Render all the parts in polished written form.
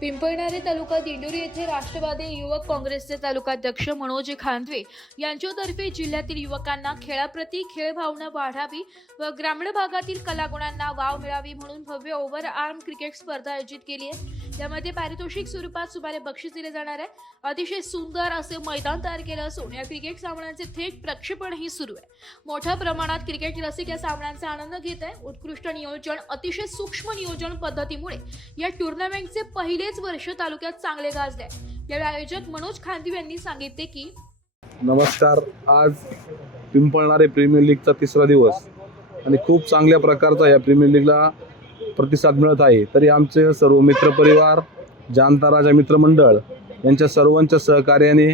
पिंपळणारे तालुका दिंडोरी येथे राष्ट्रवादी युवक काँग्रेसचे तालुकाध्यक्ष मनोज खांदवे यांच्यातर्फे जिल्ह्यातील युवकांना खेळाप्रती खेळ भावना वाढावी व ग्रामीण भागातील कलागुणांना वाव मिळावी म्हणून भव्य ओव्हर आर्म क्रिकेट स्पर्धा आयोजित केली आहे। यामध्ये पारितोषिक स्वरूपात सुमारे बक्षीस दिले जाणार आहे। अतिशय सुंदर असे मैदान तयार केले असून या क्रिकेट सामन्यांचे थेट प्रक्षेपणही सुरू आहे। मोठ्या प्रमाणात क्रिकेट रसिक या सामन्यांचा आनंद घेत आहे। उत्कृष्ट नियोजन, अतिशय सूक्ष्म नियोजन पद्धतीमुळे या टुर्नामेंटचे पहिलेच वर्ष तालुक्यात चांगले गाजले। यावेळी आयोजक मनोज खांदवे यांनी सांगितले की नमस्कार, आज पिंपळणारे प्रीमियर लीगचा तिसरा दिवस आणि खूप चांगल्या प्रकारचा या प्रीमियर लीगला प्रतिसाद मिळत आहे। तरी आमचे सर्व मित्रपरिवार, जानता राजा मित्रमंडळ यांच्या सर्वांच्या सहकार्याने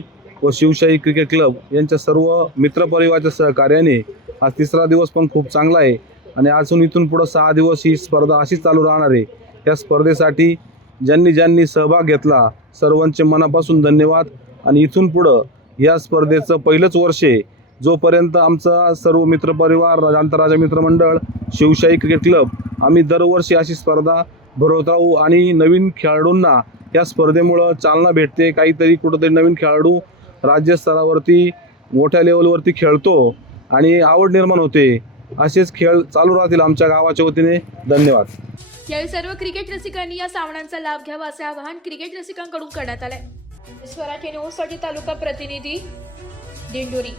व शिवशाही क्रिकेट क्लब यांच्या सर्व मित्रपरिवाराच्या सहकार्याने आज तिसरा दिवस पण खूप चांगला आहे आणि अजून इथून पुढे 6 दिवस ही स्पर्धा अशीच चालू राहणार आहे। या स्पर्धेसाठी ज्यांनी सहभाग घेतला सर्वांचे मनापासून धन्यवाद। आणि इथून पुढं या स्पर्धेचं पहिलंच वर्ष आहे, जोपर्यंत आमचा सर्व मित्रपरिवार, जानता राजा मित्रमंडळ, शिवशाही क्रिकेट क्लब आम्ही दरवर्षी अशी स्पर्धा भरवत राहू आणि नवीन खेळाडूंना या स्पर्धेमुळं चालना भेटते। काहीतरी कुठंतरी नवीन खेळाडू राज्यस्तरावरती मोठ्या लेवलवरती खेळतो आणि आवड निर्माण होते। असेच खेळ चालू राहतील आमच्या गावाच्या वतीने। धन्यवाद। यावेळी सर्व क्रिकेट रसिकांनी या सामन्यांचा लाभ घ्यावा असे आवाहन क्रिकेट रसिकांकडून करण्यात आले। स्वराज्य न्यूजसाठी तालुका प्रतिनिधी दिंडोरी।